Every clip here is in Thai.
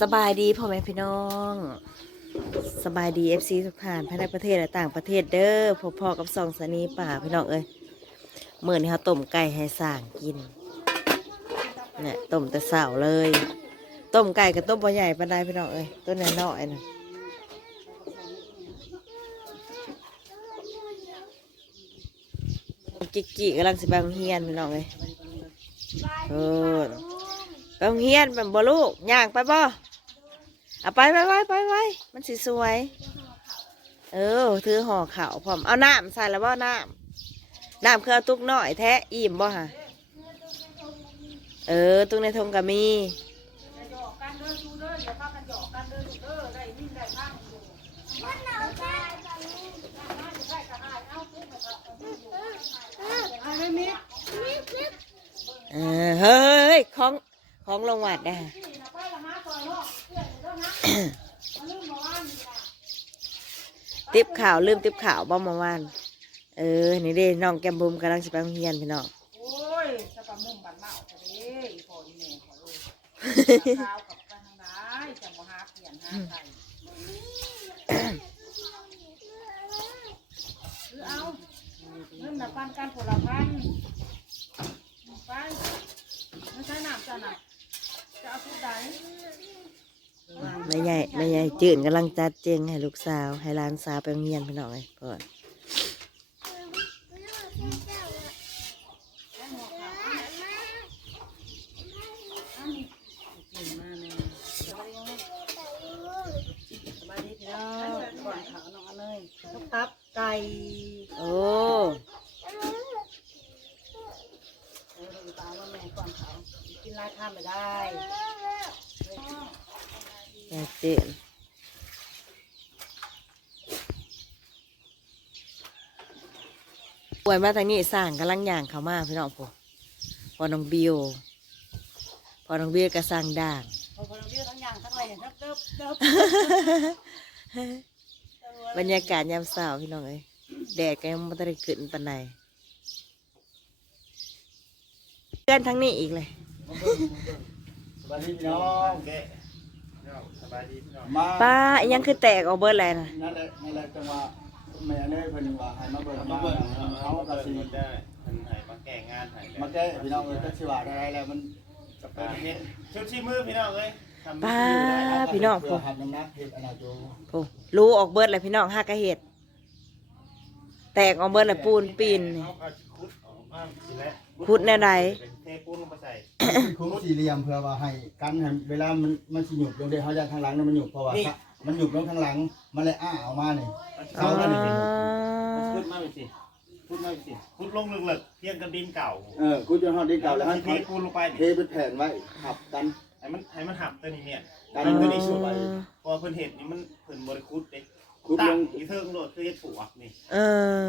สบายดีพ่อแม่พี่น้อง สบายดีเอฟซีทุกท่านภายในประเทศและต่างประเทศเด้อพอพอๆกับสองสนีป่าพี่น้องเอ้ยเมื่อนี้เขาต้มไก่ให้สร้างกินเนี่ยต้มแต่เสาเลย ต้มไก่กับต้มปลาใหญ่ปานใดพี่น้องเอ้ยต้นน้อยๆนะกิกกิกำลังสิไปโรงเฮียนพี่น้องเอ้ยเออ ไปโรงเรียนแบบบ่ลูกย่างไปบ่เอาไปไปไปไปไปมันสิสวย เออถือห่อข่าวพร้อมเอาน้ำใส่แล้วบ่น้ำน้ำคือเอาตุกน้อยแท้อิ่มบ่ฮะเออตุกในทงก็มี เออเฮ้ยของของลงวั ดได้ติบข่าวลืมติบข่าวบ่เมาว่านเออนี่เด้น้องแก้มบุมกำลังสิไปโรงเรียนพี่น้องโอ้ยจะประมุ่งบันเมาจะเด้อีพ่ออีแม่ขอเลยข้าวกับไปทางไหนจะมาหาเปลี่ยนหาไข่คือเอาเริ่มนับปันการผลพันธุ์ไปไม่ใช่น้ำจ้ะน่ะจะเอาทุกใด แม่ใหญ่แม่ใหญ่จื่นกำลังจัดเจงให้ลูกสาว ให้หลานสาวไปโรงเรียนพี่น้องเลยก่อนตับไก่โอ้ กินลายข้ามไม่ได้ แม่จื่นป่วยมาทางนี้สร้างกำลังย่างเขามาพี่น้องผมพอน้องบิวพอน้องบิวก็สร้างด่างพอพอเราเรียกทั้งอย่างทั้งอะไรเดิบเดิบเดิบบรรยากาศยามเช้าพี่น้องเอ้ยแดดก็ยังไม่ได้ขึ้นปานใดเพื่อนทั้งนี้อีกเลยสบายดีพี่น้องแกสบายดีพี่น้องมา ป้าอิหยังคือแตกออกเบิดเลยนะนั่นแหละนั่นแหละจังหวะแม่เนยเพิ่นว่าให้มาเบิ่งมามาเบิ่เบิ่งงเขาเขาก็ก็สิสิได้เพิ่นให้มาแก้งานให้มาแก้พี่น้องเอ้ยจักสิว่าได้แล้วมันกับเพิ่นเฮ็ดชุดชี้มือพี่น้องเอ้ยทำป้าพี่น้องเพื่ผอมทำน้ำหนักเฮ็ดอนนาโจผมรู้ออกเบิดเลยพี่น้องห้ากระเห็ดแตกออกเบิดเลยปูนปีนนี่เขาก็ขุดออกมาสิแล้วขุดแนวใดเท ปูนลงไปใส่คุ้มสี่เหลี่ยมเพื่อว่าให้กันให้เวลามันมันสิหยุบลงได้เฮาย่านทางหลังนั่นมันหยุบเพราะว่ามันหยุบลงทางหลังมันเลยอ้าออกมานี่อ๋อขุดมาไปสิขุดมาไปสิขุดลงลึกๆเพียงกับดินเก่า เออกูจะฮอดดินเก่าแล้วให้เทปูนลงไปเทเป็นแผ่นไว้ทับกันให้มันให้มันหับตัวนี้เนี่ยกันตัวตัวนี้นี้สุสุดดไปไปพอเพิ่นเห็ดนี่มันเพิ่นบ่ได้ขุดเด้ คุดลตั้งงอีเทิงโลดคือเฮ็ดปลวกนี่ เอ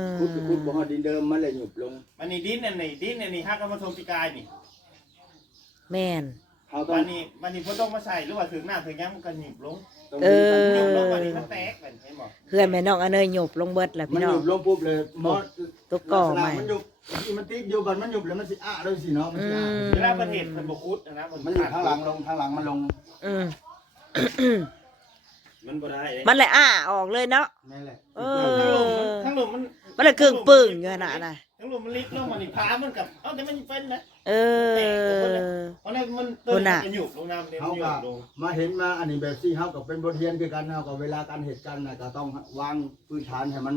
อคุดคุดบ่ฮอดดินเดิมมันเลยหยุบลงมันนี่ดินอันนี้ดินอันนี้ฮักกันมาทมปีกายนี่แม่น เฮาต้อวังนนี้วันนี้เพิ่นต้องมาใส่หรือว่าถึงหน้าถึงยังมันก็หยิบลงต้องเออหยิบลงวันนี้มันแตกเป็นใช่บ่เพื่อนแม่น้องอเนยหยบลงเบิดแหละมันพี่หน้อยุงบลงปุ๊บเลยมอสตัวก่อใหม่มันหยุบที่มันติดอยู่บันมันหยุบแล้วมันสิอ้าด้วยสิเนาะมันสิอ้าอืม เวลาเพิ่นเห็ดเพิ่นบ่คุดนะเพิ่นมันอยู่ข้างหลังลงข้างหลังมันลง อืม มันบ่ได้เด้มันเลยอ้าออกเลยเนาะ นั่นแหละเอทั้งลมมันทั้งลมมันมันเลยกึ่งปึ่งอยู่ขนาดน่ะทั้งลมมันลิกลงมานี่พามันกับเอ้าแต่มันเป็นนะเออ เพราะนั้นมันคนน่ะมันหยุบลงน้ำเดี๋ยวเฮามันหยุก็บลงมาเห็นมาอันนี้แบบซี่เฮาก็เป็นบทเรียนคือกันเฮาก็เวลาการเหตุการณ์น่ะก็ต้องวางพื้นฐานให้มัน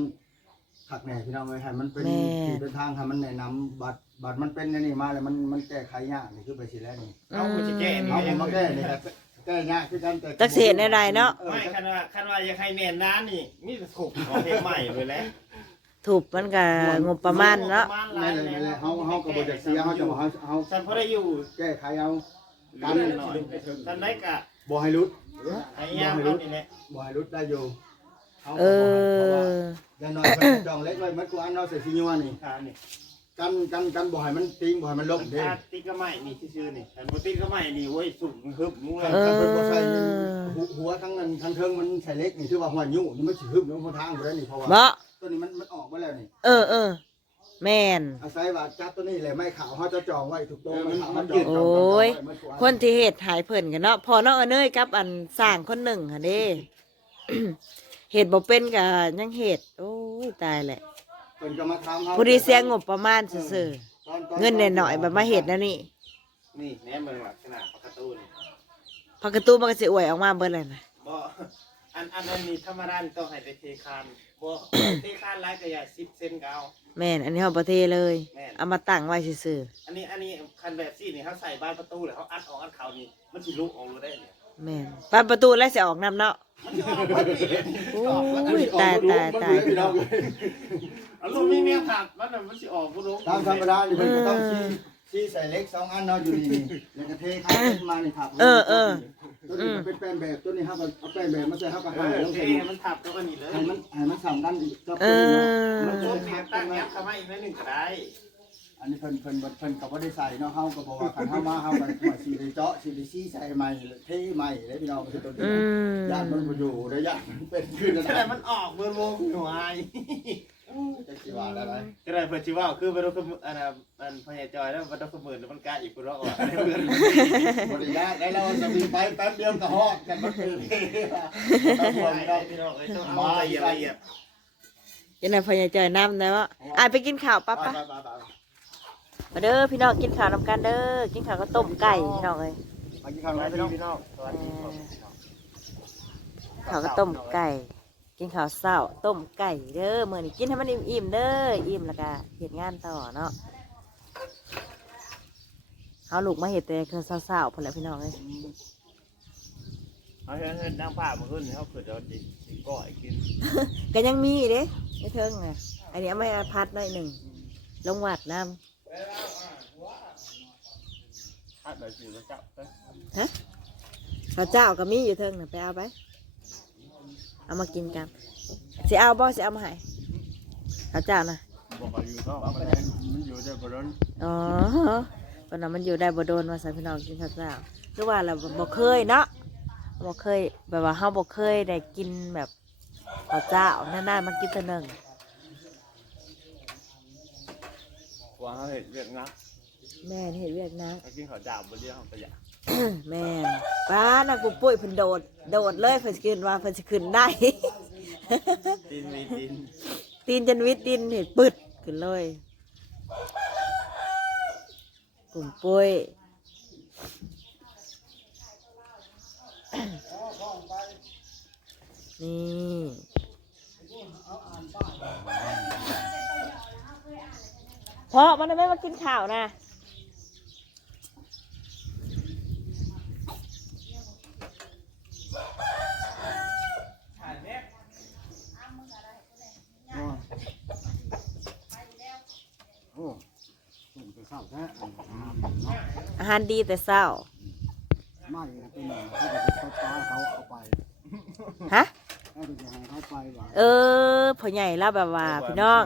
คักแน่พี่น้องเอ้ยให้มันเป็นแม่ที่เป็นทางให้มันแนะนำบัตรบัตรมันเป็นอันนี่มาแล้วมันมันแก้ไขยากนี่คือไปสิแล้วนี่เอาไปสิแก้นี่เอาก็ยังมาแก้นี่ก็ แก้ยากคือกันแต่ตักเสียในใดเนาะออไม่คันว่าคันว่าอยากให้แม่นน้านี่มีแต่ถูกของเพลงใหม่เลยแหละถูกมันก็งบประมาณเนาะประมาณหลานั่ยนแหละแล้นั่นแหละวเฮาเฮาก็บ่จะเสียเฮาจะบ่เฮาเฮาฉันพอได้อยู่แก้ไขเอากักันนหน่อยฉันได้กะบ่ให้หลุดให้ยามเอานี่แหละบ่ให้หลุดได้อยู่ฮาเอก็บ่ให้เพราะว่าอ อย่างน้อยเพิ่นจองเล็กไว้มัดกูอันเนาะใส่สิญัวนี่ทางนี่ กันกันกันบ่ให้มันติงบ่ให้มันลบเด้ทาติกก็ไม่นี่ชื่อๆนี่แต่บ่ติกก็ไม่นี่โว้ยสุกฮึบมุ้งเลยเออเพิ่นบ่ใส่หัวหัวทั้งนั้นทั้งเทิงมันใส่เล็กนี่ถือว่าหัวยุ่นี่มันสิฮึบลงทางบ่ได้นี่เพราะว่าบ่ตัวนี้มันมันออกมาแล้วนี่ เออเออแม่น อาศัยว่าจับตัวนี้แหละไม่ขาวเขาจะจองไว้ถูกต้องไม่ขาวมันโอ้ย คนที่เหตุหายเพิ่นกันเนาะพอเนาะเนยกับอันสร้างคนหนึ่งค่ะเด้ เหตุบ่เป็นกับยังเหตุโอ้ยตายแหละเพิ่นก็มาถามเฮาผู้ดีเสียงบประมาณซื่อตอๆเงินหน่อยๆแบบมาเหตุแล้วนี่นี่แหนมเบิ่งลักษณะปกตูนี่พักกระตู้มันก็สิอวยออกมาเบิดเลยนะบ่อันอันนั้นนี่ธรรมดานี่ต้องให้ไปเทคานบ่ เทคานหลายก็อย่า10เซนก็เอา แม่นอันนี้เฮาบ่เทเลย แม่น เอามาตั้งไว้ซื่ออันนี้อันนี้คันแบบซี่นี่เขาใส่บานประตูแล้วเขาอัดออกอัดเข้านี่มันสิลุกออกรู้ได้เนี่ยๆแม่นปานประตูแล้วสิออกน้ำเนาะมันสิออกบ่ดีโอ้ยตายตายตายพี่น้ องอารมณ์มีเมียผักมันน่ะมันสิออกบ่รู้ตามธรรมดานี่เพิ่นก็ต้องชี้ชี้ใส่เล็กสองอันเนาะอยู่นี่นี่แล้วก็เทข้าวขึ้นมานี่ครับเออเออ ตัวนี้มันเป็นแป้นแบบตัวนี้เฮาก็เอาแป้นแบบมาใส่เฮาก็เอหาอแล้วเทใส่ให้มันทับตัวอันนี้เลยให้มันให้มันสามกันอีกกับเอตัวนี้เนาะอ มันโจมตีตั้งยับเข้ามาอีกนิดหนึงก็ได้อันนี้เพิ่นเพิ่นเพิ่นก็บ่ได้ใส่เนาะเฮาก็บอกว่าคันเฮามาเฮาก็ว่าสิได้เจาะสิได้ชี้ใส่ใหม่เทใหม่เลยพี่น้องคือตัวนี้อืม ญาติมันบ่อยู่เด้อญาติมันเป็นคืนจะนะได้มันออกเบิ่งวงหน่วย จะสิว่าได้ไหมจะได้เพิ่นสิว่าคือบ่ต้องคืออันน่ะอันพญาจอยแล้วบ่ต้องคือหมื่นมันกล้าอีกพุ่นว่าออกได้เพิ่นบ่ได้ยากได้แล้วจะมีไปแป๊บเดียวก็ฮอดกันมันคือต้องห่วงได้เนาะพี่น้องเอ้ยต้องเอาละเอียดละเอียดยังไงพญาจอยน้ำได้วะอะไปกินข้าวปั๊บปะมาเด้อพี่น้องกินข้าวนำกันเด้อกินข้าวก็ต้มไก่พี่น้องเลยมากินข้าวแล้วพี่น้องพี่น้องสวัสดีครับพี่น้องข้าวก็ต้มไก่ กินข้าวเศร้าต้มไก่เด้อมื้อนี้กินให้มันอิ่มๆเด้ออิ่มแล้วก็เฮ็ดงานต่อเนาะเอาลูกมาเฮ็ดแต่คือเศร้าๆพุ่นแหละพี่น้องเอ้ยเอาเฮ็ดนางผ้ามาขึ้นเขาเกิดเอาดิสิก้อยกินก็ยังมีอีกเด้ในเทิงน่ะอันนี้เอาไม่พัดหน่อยหนึ่งลงวัดน้ถ้าได้สิก็จับไปำฮะข้าวเจ้าก็มีอยู่เทิงน่ะไปเอาไป เอามากินกันสิเอาบ่สิเอามาให้ข้าวเจ้านะบอกว่าอยู่ก็มันมันอยู่ได้บ่ร้อนอ๋อวันนั้นมันอยู่ได้บ่โดนว่าใส่พี่น้องกินข้าวเจ้าคือว่าเราบ่เคยเนาะบ่เคย แบบว่าเฮาบ่เคยได้กินแบบข้าวเจ้านานๆมากินเทื่อหนึงกว่าเขาเห็ดเวียดนะแม่นเฮ็ดเวียกนะเขากินข้าวดาบบ่เดียวเขาก็อยาก แม่ป้านักกูปุ้ยเพิ่นโดด โดดเลยเพิ่นสิขึ้นว่าเพิ่นสิขึ้นได้ดินมีดินตีนจนวิดดินเห็นปึดขึ้นเลยกลุ่มปุ้ยนี่เพราะมันไม่มากินข้าวนะ โอ้ผมจะเศร้าแท้ อาหารดีแต่เศร้า ไม่เป็นไรเขาจะไปป้าเขาเอาไปฮะ เขาจะให้เขาไปว่าเออพ่อใหญ่เล่าแบบว่าพี่น้อง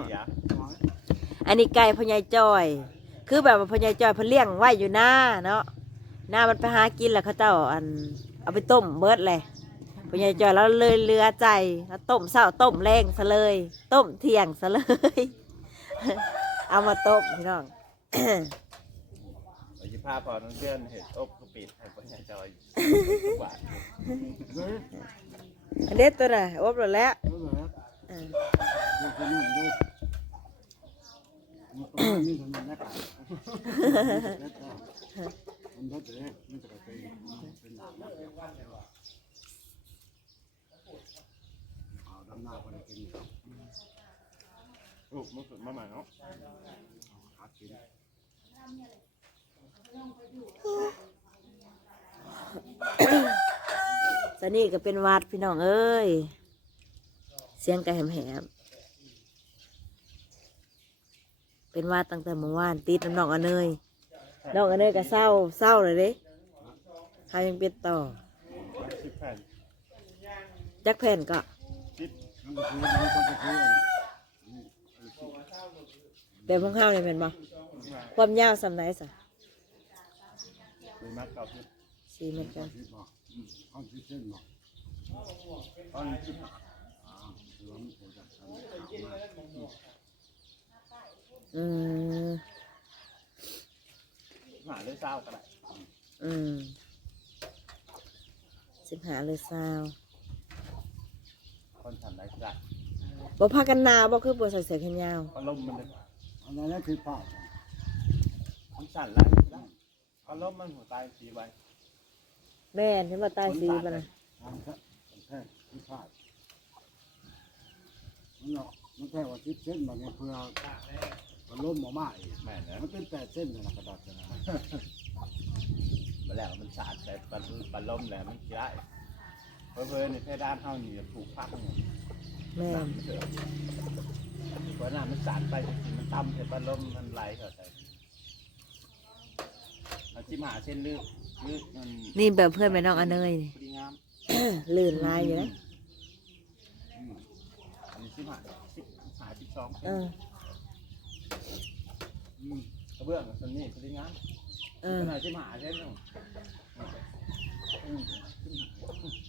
อันนี้ไก่พ่อใหญ่จอย คือแบบว่าพ่อใหญ่จอยเพิ่นเลี้ยงไว้อยู่หน้าเนาะหน้ามันไปหากินแล้วเขาเจ้าอัน เอาไปต้มเบิดเลยพ่อใหญ่จอยแล้วเลยเรือใจแล้วต้มเศร้าต้มแรงซะเลย ต้มเที่ยงซะเลย เอามาต้มพี่น้องเราจะ พาพอน้องเพื่อนเห็ดอบกระปิดให้ปัญญาจอยหวานอันเด็ดตัวน่ะอบหมดแล้วเออแล้วเออเดี๋ยวจะนู่นด้วยมันต้องมีคนนั้นนะครับมันก็จะมันจะไปเป็นหลานแล้วเอาดำหน้าคนกินโอ้มันสุดมาใหม่เนาะ หานสนี่ก็เป็นวัดพี่น้องเอ้ย เสียงกระแหมแหมเป็นวัดตั้งแต่เมื่อวานติดน้ำน้องอนเนยน้องอนเนยก็เศร้าเศร้าเลยเด้เขายังเป็นต่อจักแผ่นก็แบบของข้าวเนี่ยเป็นบ่ความยาวสำไหนสะ เป็นมัดเก่าสิบสี่เมตรกันที่บอกข้าวที่เส้นบอกตอนสิบอ่าหลวงปู่จะทำอืมหาเลยเศร้าก็ได้อืมสิบหาเลยซาวคนทำได้ก็ได้บ่พากันหนาวบ่คือบ่ใส่เสื้อแขนยาวอารมณ์มันเลยอันนั้นแหละคือภาพมันสั่นแล้วได้ อารมณ์มันหัวตายสีใบแม่นเห็นบ่ใต้สีบ่น่ะทางแท้แท้คือภาพมันเนาะมันแค่ว่าสิบเส้นมันเนี่ยเพื่อมันล้มออกมาอีกแม่นแล้วมันเป็นแปดเส้นเลยนะกระดาษนะมาแล้วมันสาดแต่ปันปันลมแล้วมันได้เพอเพอในเพดานเท่านี้ถูกพักเนี่ยแม่นเพราะน้ำมันสาดไปจริงๆมันต่ำแต่ปันลมมันไหลเข้าไป มันจิมหาเส้นลึกลึกมันนี่แบบเพื่อนแม่น้องอเนยนี่ พอดีงามลื่นลายอยู่นะอืมอันนี้จิมหาสิบหาสิบสองเออ อืมกระเบื้องส่วนนี้พอดีงามเออ ขนาดจิมหาเส้นหนึ่งอืม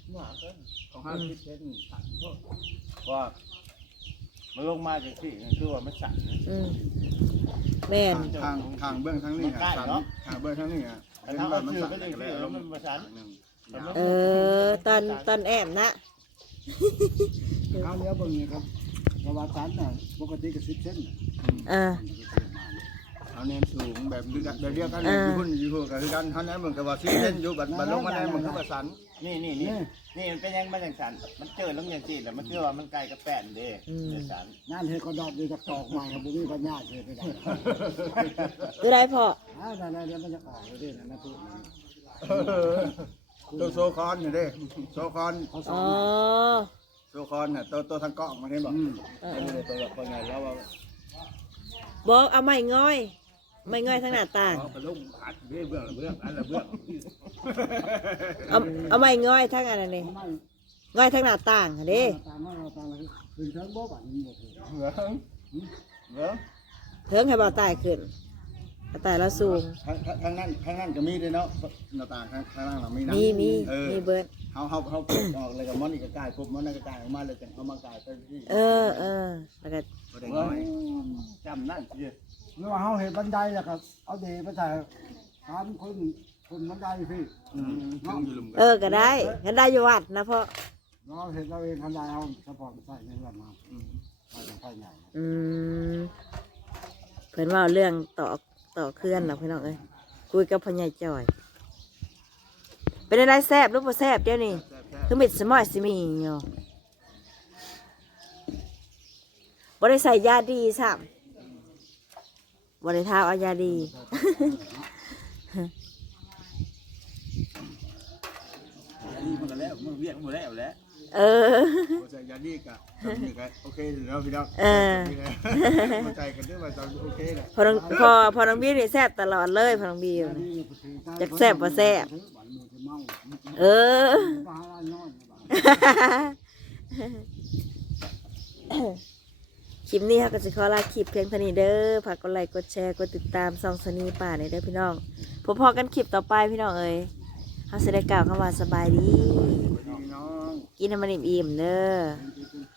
จิมหาเส้นของห้าสิบเส้นตัดโทษว่า มันลงมาจากที่นั่นคือว่ามันสั่นนะอืมแม่น ทางทางเบื้องทั้งนี้มันใกล้ฮะเนาะทางเบื้องทั้งนี้ฮะแต่ถ้าเอาชื่อก็เลยชื่อแล้วมันประสานเออตอนตอนแอมนะ ข้าวเลี้ยวเบื้องนี้ครับประวัติศาสตร์น่ะปกติก็สิบเส้นน่ะเออเอาเนมสูงแบบเดียวกันแบบเดียวกันเลยอยู่พุ่นอยู่พุ่นก็คือกันเท่านั้นเหมือนกับว่าสิบเส้นอยู่บัดบัดลงมาได้เหมือนกับประสาน นี่นี่นี่นี่มันเป็นยังมันอย่างสันมันเจอแล้วอย่างจีนแต่มันคือว่ามันไกลกับแป้นเด้เดี๋ยวสันงานเฮ็ดก็ดอกดีจากตอกใหม่ครับบุรีปัญญาเฮ็ดไปได้คือได้พ่ออ่านั่นๆเดี๋ยวมันจะออกเลยเด้นะพูดตัวโซคอนนี่เด้โซคอนเขาสออ๋นอโซคอนน่ะตัวตัวทางเกาะมันเห็นบ่เออเป็นตัวแบบว่าไงแล้วว่าบอกเอาไม้ง่อย ไม้ง่อยทั้งหน้าต่าง เอาไปลงอัดเบื้องเบื้องเบื้องอันละเบื้องเอาเอาไม้ง่อยทั้งอันนั้นนี่ง่อยทั้งหน้าต่างหั่นเด้ตามมาเราตามมาคือเชิงบ่บัดนี้บ่ถูกเหลืองเหลืองเถิงให้บ่าวตายขึ้นบ่าวตายแล้วสูงทางทางนั้นทางนั้นก็มีด้วยเนาะหน้าต่างทางทางนั้นเรามีนะมีมีเออมีเบิด เฮาเฮาเฮาออกเลยกับมันอีกก็กลายปุ๊บมันนั่นก็กลายออกมาเลยจังเอามากลายไปที่เออเออแล้วก็บ่ได้น้อยจำนั่นสิ เมื่อว่าเขาเห็นบันไดแล้วครับเอาเดไปใส่ถามคนคนบันไดพี่อืมถึงอยู่หลุมกัเออก็ได้กันได้อยู่วัดนะพ่อเราเห็นเราเองบันไดเอาสปอร์ตใส่ในเรือนมาใส่ไฟใหญ่อืมเพิ่นเว่าเรื่องต่อต่อเคลื่อนเนาะพี่น้องเอ้ยคุยกับพ่อใหญ่จ่อย เป็นอะไรแซบหรือบ่แซบเดี๋ยวนี้คือมิดสมอยสิมีอยู่บ่ได้ใส่ยาดีซ้ำ บ่ได้ทาเอายาดีนี่มันก็แล้วมันเวียนหมดแล้วแหล้วเออบ่ใส่ยาดีกะทำนี่ก็โอเคแล้วพี่น้องเออ เข้าใจกันด้วยว่าตอนโอเคแหละพอน้องพอพอน้องบีนี่แซบตลอดเลยพอน้องบีอยู่นี่จักแซ่บบ่แซ่บบัดมือจะเมาเออ คลิปนี้ค่ะก็จะขอลาคลิปเพียงเท่านี้เด้อฝากกดไลค์กดแชร์กดติดตามซองสนีป่าในอยเด้อพี่น้องพบพอกันคลิปต่อไปพี่น้องเอ้ยเขาจะได้กล่าวคำว่าสบายดีพี่น้องกินให้มันอิ่มๆเด้อเ